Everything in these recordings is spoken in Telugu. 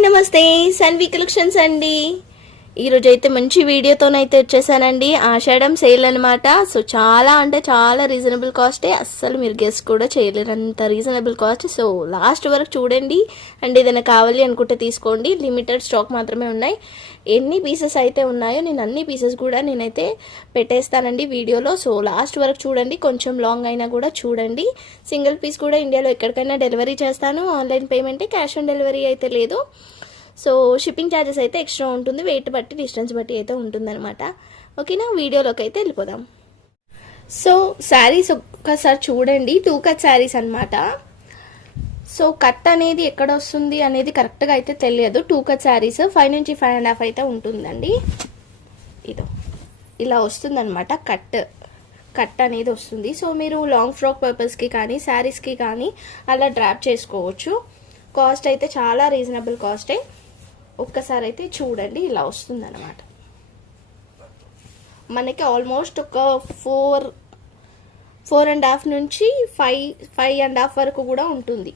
నమస్తే. సన్వి కలెక్షన్స్ అండి. ఈరోజు అయితే మంచి వీడియోతోనైతే వచ్చేసానండి. ఆషాఢం సేల్ అనమాట సో చాలా అంటే చాలా రీజనబుల్ కాస్టే అస్సలు మీరు గెస్ట్ కూడా చేయలేరు అంత రీజనబుల్ కాస్ట్. సో లాస్ట్ వరకు చూడండి. అండ్ ఏదైనా కావాలి అనుకుంటే తీసుకోండి. లిమిటెడ్ స్టాక్ మాత్రమే ఉన్నాయి. ఎన్ని పీసెస్ అయితే ఉన్నాయో నేను అన్ని పీసెస్ కూడా నేనైతే పెట్టేస్తానండి వీడియోలో. సో లాస్ట్ వరకు చూడండి. కొంచెం లాంగ్ అయినా కూడా చూడండి. సింగిల్ పీస్ కూడా ఇండియాలో ఎక్కడికైనా డెలివరీ చేస్తాను. ఆన్లైన్ పేమెంటే క్యాష్ ఆన్ డెలివరీ అయితే లేదు. సో షిప్పింగ్ ఛార్జెస్ అయితే ఎక్స్ట్రా ఉంటుంది వెయిట్ బట్టి డిస్టెన్స్ బట్టి అయితే ఉంటుందన్నమాట. ఓకేనా వీడియోలోకి అయితే వెళ్ళిపోదాం. సో శారీస్ ఒక్కసారి చూడండి. టూ కట్ శారీస్ అనమాట సో కట్ అనేది ఎక్కడ వస్తుంది అనేది కరెక్ట్గా అయితే తెలియదు. టూ కట్ శారీస్ ఫైవ్ నుంచి ఫైవ్ అండ్ హాఫ్ అయితే ఉంటుందండి. ఇదో. ఇలా వస్తుందన్నమాట కట్ కట్ అనేది వస్తుంది. సో మీరు లాంగ్ ఫ్రాక్ పర్పస్కి కానీ శారీస్కి కానీ అలా డ్రాప్ చేసుకోవచ్చు. కాస్ట్ అయితే చాలా రీజనబుల్ కాస్టే ఒక్కసారి అయితే చూడండి ఇలా వస్తుంది అనమాట మనకి ఆల్మోస్ట్ ఒక ఫోర్ ఫోర్ అండ్ హాఫ్ నుంచి ఫైవ్ ఫైవ్ అండ్ హాఫ్ వరకు కూడా ఉంటుంది.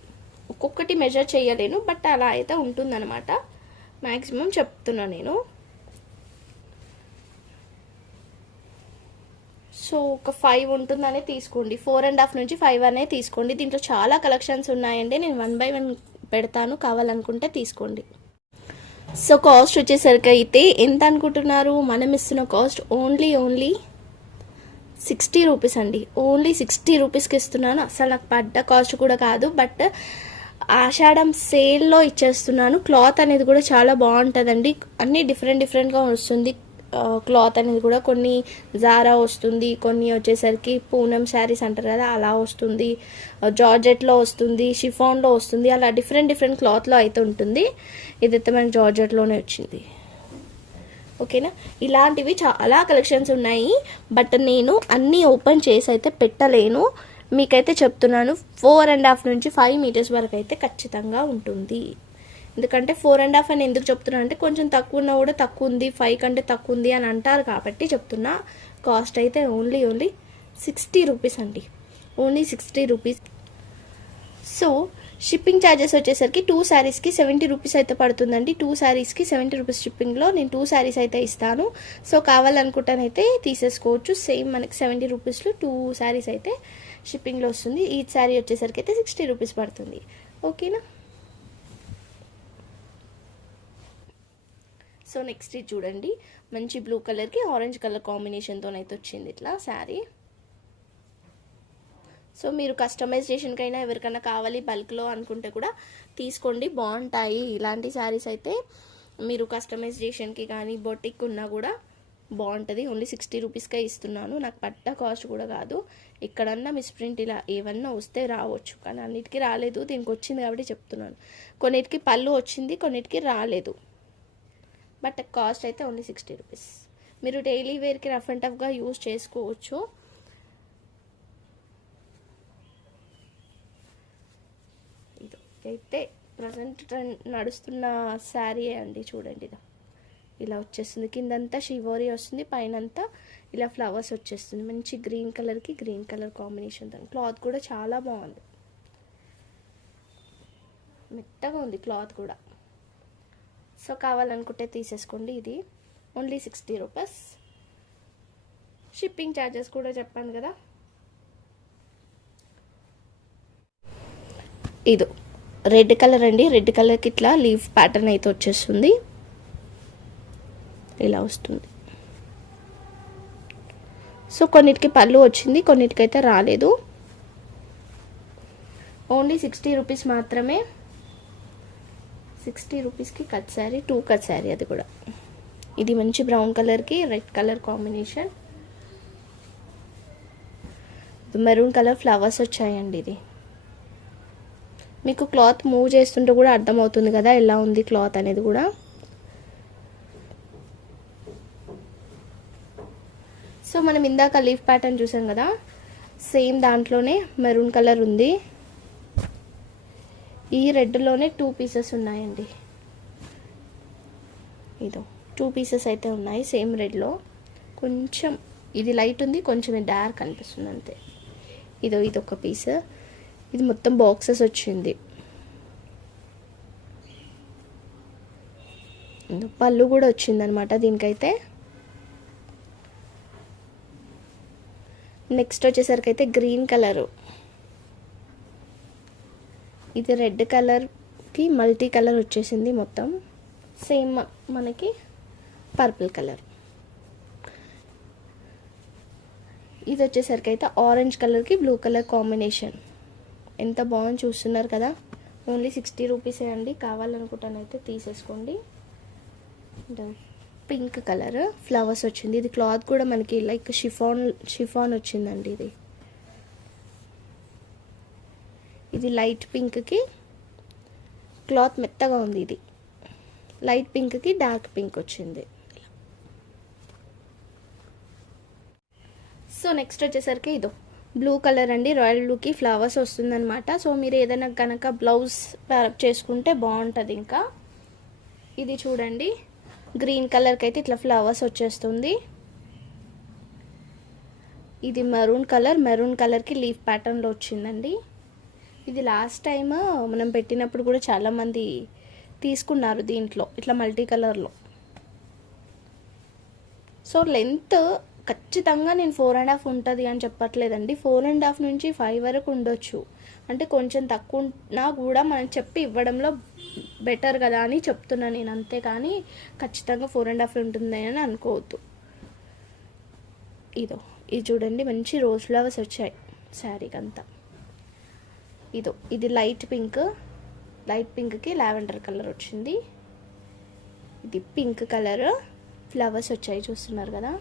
ఒక్కొక్కటి మెజర్ చేయలేను బట్ అలా అయితే ఉంటుందన్నమాట. మ్యాక్సిమం చెప్తున్నా నేను. సో ఒక ఫైవ్ ఉంటుందనే తీసుకోండి. ఫోర్ అండ్ హాఫ్ నుంచి ఫైవ్ అనే తీసుకోండి. దీంట్లో చాలా కలెక్షన్స్ ఉన్నాయండి. నేను వన్ బై వన్ పెడతాను. కావాలనుకుంటే తీసుకోండి. సో కాస్ట్ వచ్చేసరికి అయితే ఎంత అనుకుంటున్నారు? మనం ఇస్తున్న cost only only sixty rupees అండి. ఓన్లీ సిక్స్టీ రూపీస్కి ఇస్తున్నాను. అసలు నాకు పడ్డ కాస్ట్ కూడా కాదు. బట్ ఆషాఢం సేల్లో ఇచ్చేస్తున్నాను. క్లాత్ అనేది కూడా చాలా బాగుంటుందండి. అన్నీ డిఫరెంట్ డిఫరెంట్గా వస్తుంది. క్లాత్ అనేది కూడా కొన్ని జారా వస్తుంది కొన్ని వచ్చేసరికి పూనం శారీస్ అంటారు కదా అలా వస్తుంది. జార్జెట్లో వస్తుంది షిఫాన్లో వస్తుంది అలా డిఫరెంట్ డిఫరెంట్ క్లాత్లో అయితే ఉంటుంది. ఇదైతే మనకి జార్జెట్లోనే వచ్చింది. ఓకేనా? ఇలాంటివి చాలా కలెక్షన్స్ ఉన్నాయి. బట్ నేను అన్నీ ఓపెన్ చేసి అయితే పెట్టలేను. మీకైతే చెప్తున్నాను ఫోర్ అండ్ హాఫ్ నుంచి ఫైవ్ మీటర్స్ వరకు అయితే ఖచ్చితంగా ఉంటుంది. ఎందుకంటే ఫోర్ అండ్ హాఫ్ అని ఎందుకు చెప్తున్నా అంటే కొంచెం తక్కువ ఉన్నా కూడా తక్కువ ఉంది ఫైవ్ కంటే తక్కువ ఉంది అని అంటారు కాబట్టి చెప్తున్నా. కాస్ట్ అయితే ఓన్లీ ఓన్లీ సిక్స్టీ రూపీస్ అండి. Only sixty rupees so shipping charges వచ్చేసరికి టూ శారీస్కి సెవెంటీ రూపీస్ అయితే పడుతుందండి. టూ శారీస్కి సెవెంటీ రూపీస్ షిప్పింగ్లో నేను టూ శారీస్ అయితే ఇస్తాను. సో కావాలనుకుంటానైతే తీసేసుకోవచ్చు. సేమ్ మనకి సెవెంటీ రూపీస్లో టూ శారీస్ అయితే షిప్పింగ్లో వస్తుంది. ఈ శారీ వచ్చేసరికి అయితే సిక్స్టీ రూపీస్ పడుతుంది. ఓకేనా సో నెక్స్ట్ ఇది చూడండి. మంచి బ్లూ కలర్కి ఆరెంజ్ కలర్ కాంబినేషన్తో అయితే వచ్చింది ఇట్లా శారీ సో మీరు కస్టమైజేషన్కైనా ఎవరికైనా కావాలి బల్క్లో అనుకుంటే కూడా తీసుకోండి. బాగుంటాయి. ఇలాంటి శారీస్ అయితే మీరు కస్టమైజేషన్కి కానీ బొటిక్ ఉన్నా కూడా బాగుంటుంది. ఓన్లీ సిక్స్టీ రూపీస్కే ఇస్తున్నాను. నాకు పట్ట కాస్ట్ కూడా కాదు. ఎక్కడన్నా మిస్ప్రింట్ ఇలా ఏమన్నా వస్తే రావచ్చు. కానీ అన్నిటికీ రాలేదు. దీనికి వచ్చింది కాబట్టి చెప్తున్నాను. కొన్నిటికి పళ్ళు వచ్చింది కొన్నిటికి రాలేదు. బట్ కాస్ట్ అయితే ఓన్లీ సిక్స్టీ రూపీస్. మీరు డైలీ వేర్కి రఫ్ అండ్ టఫ్గా యూజ్ చేసుకోవచ్చు. ఇది అయితే ప్రజెంట్ ట్రెండ్ నడుస్తున్న శారీ అండి చూడండి ఇదా. ఇలా వచ్చేస్తుంది. కిందంతా షివోరీ వస్తుంది పైన అంతా ఇలా ఫ్లవర్స్ వచ్చేస్తుంది. మంచి గ్రీన్ కలర్కి గ్రీన్ కలర్ కాంబినేషన్ క్లాత్ కూడా చాలా బాగుంది. మెత్తగా ఉంది క్లాత్ కూడా. సో కావాలనుకుంటే తీసేసుకోండి ఇది. Only sixty rupees shipping charges కూడా చెప్పాను కదా. ఇది. రెడ్ కలర్ అండి. రెడ్ కలర్కి ఇట్లా లీఫ్ ప్యాటర్న్ అయితే వచ్చేస్తుంది. ఇలా వస్తుంది. సో కొన్నిటికి పళ్ళు వచ్చింది కొన్నిటికైతే రాలేదు. ఓన్లీ సిక్స్టీ రూపీస్ మాత్రమే. సిక్స్టీ రూపీస్కి cut sari two cut sari అది కూడా. ఇది మంచి బ్రౌన్ కలర్కి red colour combination. Maroon colour flowers వచ్చాయండి ఇది. మీకు క్లాత్ మూవ్ చేస్తుంటే కూడా అర్థమవుతుంది కదా ఎలా ఉంది క్లాత్ అనేది కూడా. సో మనం ఇందాక లీఫ్ ప్యాటర్న్ చూసాం కదా సేమ్ దాంట్లోనే మెరూన్ కలర్ ఉంది. ఈ రెడ్లోనే టూ పీసెస్ ఉన్నాయండి. ఇదో టూ పీసెస్ అయితే ఉన్నాయి సేమ్ రెడ్లో కొంచెం ఇది లైట్ ఉంది కొంచెం డార్క్ అనిపిస్తుంది అంతే. ఇదో ఇది ఒక పీస్. ఇది మొత్తం బాక్సెస్ వచ్చింది. పళ్ళు కూడా వచ్చిందనమాట దీనికైతే. నెక్స్ట్ వచ్చేసరికి అయితే గ్రీన్ కలరు. ఇది రెడ్ కలర్కి మల్టీ కలర్ వచ్చేసింది మొత్తం. సేమ్ మనకి పర్పుల్ కలర్. ఇది వచ్చేసరికి అయితే ఆరెంజ్ కలర్కి బ్లూ కలర్ కాంబినేషన్. ఎంత బాగుంది చూస్తున్నారు కదా. ఓన్లీ సిక్స్టీ రూపీసే అండి. కావాలనుకుంటానైతే తీసేసుకోండి. పింక్ కలర్ ఫ్లవర్స్ వచ్చింది. ఇది క్లాత్ కూడా మనకి లైక్ షిఫాన్ షిఫాన్ వచ్చిందండి ఇది. ఇది లైట్ పింక్కి క్లాత్ మెత్తగా ఉంది ఇది. లైట్ పింక్కి డార్క్ పింక్ వచ్చింది. సో నెక్స్ట్ వచ్చేసరికి ఇదో బ్లూ కలర్ అండి రాయల్ బ్లూకి ఫ్లవర్స్ వస్తుందనమాట సో మీరు ఏదైనా కనుక బ్లౌజ్ ప్యారప్ చేసుకుంటే బాగుంటుంది ఇంకా. ఇది చూడండి గ్రీన్ కలర్కి అయితే ఇట్లా ఫ్లవర్స్ వచ్చేస్తుంది. ఇది మెరూన్ కలర్ మెరూన్ కలర్కి లీఫ్ ప్యాటర్న్లో వచ్చిందండి. ఇది లాస్ట్ టైం మనం పెట్టినప్పుడు కూడా చాలామంది తీసుకున్నారు దీంట్లో ఇట్లా మల్టీ కలర్లో సో లెంత్ ఖచ్చితంగా నేను ఫోర్ అండ్ హాఫ్ ఉంటుంది అని చెప్పట్లేదండి. ఫోర్ అండ్ హాఫ్ నుంచి ఫైవ్ వరకు ఉండొచ్చు. అంటే కొంచెం తక్కువ ఉన్నా కూడా మనం చెప్పి ఇవ్వడంలో బెటర్ కదా అని చెప్తున్నాను నేను అంతే కానీ ఖచ్చితంగా ఫోర్ అండ్ హాఫ్ ఉంటుంది అని అనుకోవద్దు. ఇదో ఇది చూడండి మంచి రోజ్ ఫ్లవర్స్ వచ్చాయి. శారీకి అంతా ఇదో ఇది లైట్ పింక్. లైట్ పింక్కి లావెండర్ కలర్ వచ్చింది. ఇది పింక్ కలర్. ఫ్లవర్స్ వచ్చాయి చూస్తున్నారు కదా.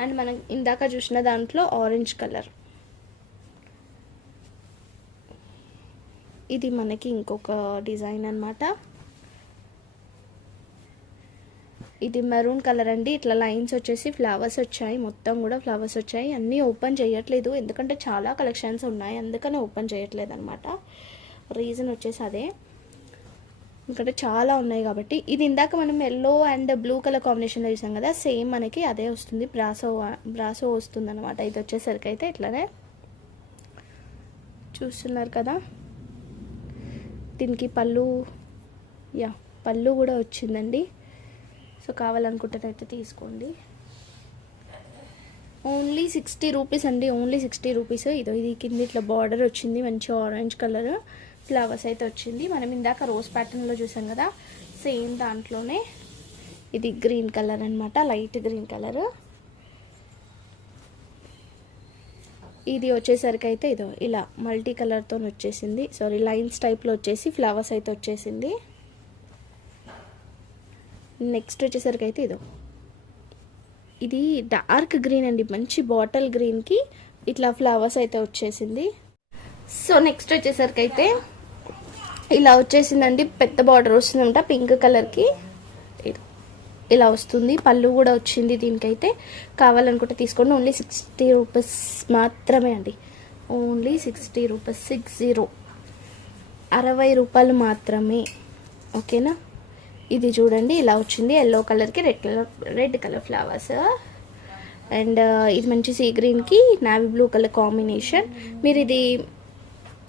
అండ్ మనం ఇందాక చూసిన దాంట్లో ఆరెంజ్ కలర్. ఇది మనకి ఇంకొక డిజైన్ అనమాట ఇది మెరూన్ కలర్ అండి. ఇట్లా లైన్స్ వచ్చేసి ఫ్లవర్స్ వచ్చాయి. మొత్తం కూడా ఫ్లవర్స్ వచ్చాయి. అన్నీ ఓపెన్ చేయట్లేదు. ఎందుకంటే చాలా కలెక్షన్స్ ఉన్నాయి. అందుకనే ఓపెన్ చేయట్లేదు అనమాట రీజన్ వచ్చేసి అదే. ఎందుకంటే చాలా ఉన్నాయి కాబట్టి. ఇది ఇందాక మనం ఎల్లో అండ్ బ్లూ కలర్ కాంబినేషన్లో చూసాం కదా సేమ్ మనకి అదే వస్తుంది. బ్రాసో బ్రాసో వస్తుంది అనమాట ఇది వచ్చేసరికి అయితే ఇట్లానే చూస్తున్నారు కదా. దీనికి పళ్ళు యా పళ్ళు కూడా వచ్చిందండి. సో కావాలనుకుంటేనైతే తీసుకోండి. ఓన్లీ సిక్స్టీ రూపీస్ అండి. ఓన్లీ సిక్స్టీ రూపీస్ ఇదో ఇది కింద ఇట్లా బార్డర్ వచ్చింది. మంచి ఆరెంజ్ కలర్ ఫ్లవర్స్ అయితే వచ్చింది. మనం ఇందాక రోజ్ ప్యాటర్న్లో చూసాం కదా. సేమ్ దాంట్లోనే ఇది గ్రీన్ కలర్ అనమాట లైట్ గ్రీన్ కలర్ ఇది వచ్చేసరికి అయితే ఇదో ఇలా మల్టీ కలర్తో వచ్చేసింది. సారీ లైన్స్ టైప్లో వచ్చేసి ఫ్లవర్స్ అయితే వచ్చేసింది. నెక్స్ట్ వచ్చేసరికి అయితే ఇదో. ఇది డార్క్ గ్రీన్ అండి మంచి బాటిల్ గ్రీన్కి ఇట్లా ఫ్లవర్స్ అయితే వచ్చేసింది. సో నెక్స్ట్ వచ్చేసరికి అయితే ఇలా వచ్చేసిందండి పెద్ద బార్డర్ వస్తుందంట పింక్ కలర్కి. ఇలా వస్తుంది పళ్ళు కూడా వచ్చింది దీనికైతే. కావాలనుకుంటే తీసుకోండి ఓన్లీ సిక్స్టీ రూపీస్ మాత్రమే అండి. Only sixty rupees six zero. అరవై రూపాయలు మాత్రమే. ఓకేనా? ఇది చూడండి ఇలా వచ్చింది. ఎల్లో కలర్కి red colour red colour flowers and ఇది మంచి సీ గ్రీన్కి నావీ బ్లూ కలర్ కాంబినేషన్ మీరు ఇది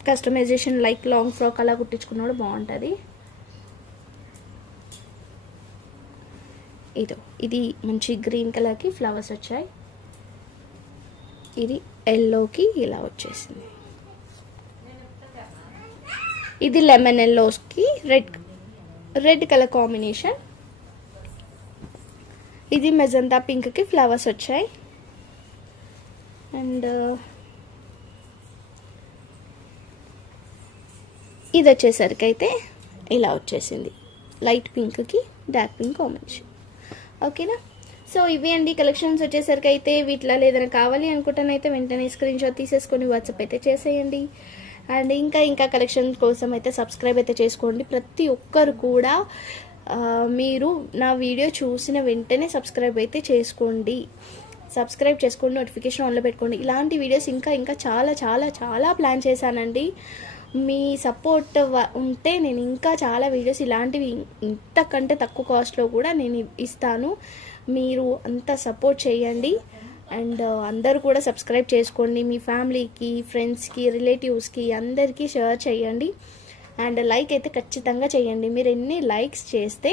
కస్టమైజేషన్ లైక్ లాంగ్ ఫ్రాక్ అలా కుట్టించుకున్నాడు బాగుంటుంది. ఇదో ఇది మంచి గ్రీన్ కలర్కి ఫ్లవర్స్ వచ్చాయి. ఇది ఎల్లోకి ఇలా వచ్చేసింది. ఇది లెమన్ ఎల్లోస్కి రెడ్ రెడ్ కలర్ కాంబినేషన్. ఇది మెజంతా పింక్కి ఫ్లవర్స్ వచ్చాయి. అండ్ ఇది వచ్చేసరికి అయితే ఇలా వచ్చేసింది. లైట్ పింక్కి డార్క్ పింక్ కాంబినేషన్. ఓకేనా? సో ఇవి అండి కలెక్షన్స్ వచ్చేసరికి అయితే వీటిలో ఏదైనా కావాలి అనుకుంటానైతే వెంటనే స్క్రీన్ షాట్ తీసేసుకొని వాట్సాప్ అయితే చేసేయండి. అండ్ ఇంకా ఇంకా కలెక్షన్ కోసం అయితే సబ్స్క్రైబ్ అయితే చేసుకోండి. ప్రతి ఒక్కరు కూడా మీరు నా వీడియో చూసిన వెంటనే సబ్స్క్రైబ్ అయితే చేసుకోండి. సబ్స్క్రైబ్ చేసుకోండి నోటిఫికేషన్ ఆన్లో పెట్టుకోండి. ఇలాంటి వీడియోస్ ఇంకా ఇంకా చాలా చాలా చాలా ప్లాన్ చేశానండి. మీ సపోర్ట్ ఉంటే నేను ఇంకా చాలా వీడియోస్ ఇలాంటివి ఇంతకంటే తక్కువ కాస్ట్లో కూడా నేను ఇస్తాను. మీరు అంత సపోర్ట్ చేయండి. అండ్ uh, అందరూ కూడా సబ్స్క్రైబ్ చేసుకోండి. మీ ఫ్యామిలీకి ఫ్రెండ్స్కి రిలేటివ్స్కి అందరికీ షేర్ చేయండి. అండ్ లైక్ అయితే ఖచ్చితంగా చేయండి. మీరు ఎన్ని లైక్స్ చేస్తే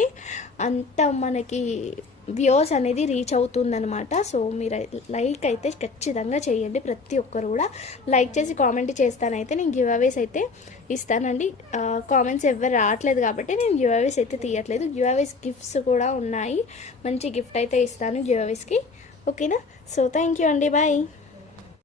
అంత మనకి వ్యూస్ అనేది రీచ్ అవుతుందన్నమాట. సో మీరు లైక్ అయితే ఖచ్చితంగా చేయండి. ప్రతి ఒక్కరు కూడా లైక్ చేసి కామెంట్ చేస్తానైతే నేను గివ్ అవేస్ అయితే ఇస్తానండి. కామెంట్స్ ఎవరు రావట్లేదు కాబట్టి నేను గివ్ అవేస్ అయితే తీయట్లేదు. గివ్ అవేస్ గిఫ్ట్స్ కూడా ఉన్నాయి. మంచి గిఫ్ట్ అయితే ఇస్తాను గివ్ అవేస్కి ఓకేనా? సో థ్యాంక్ యూ అండి. బాయ్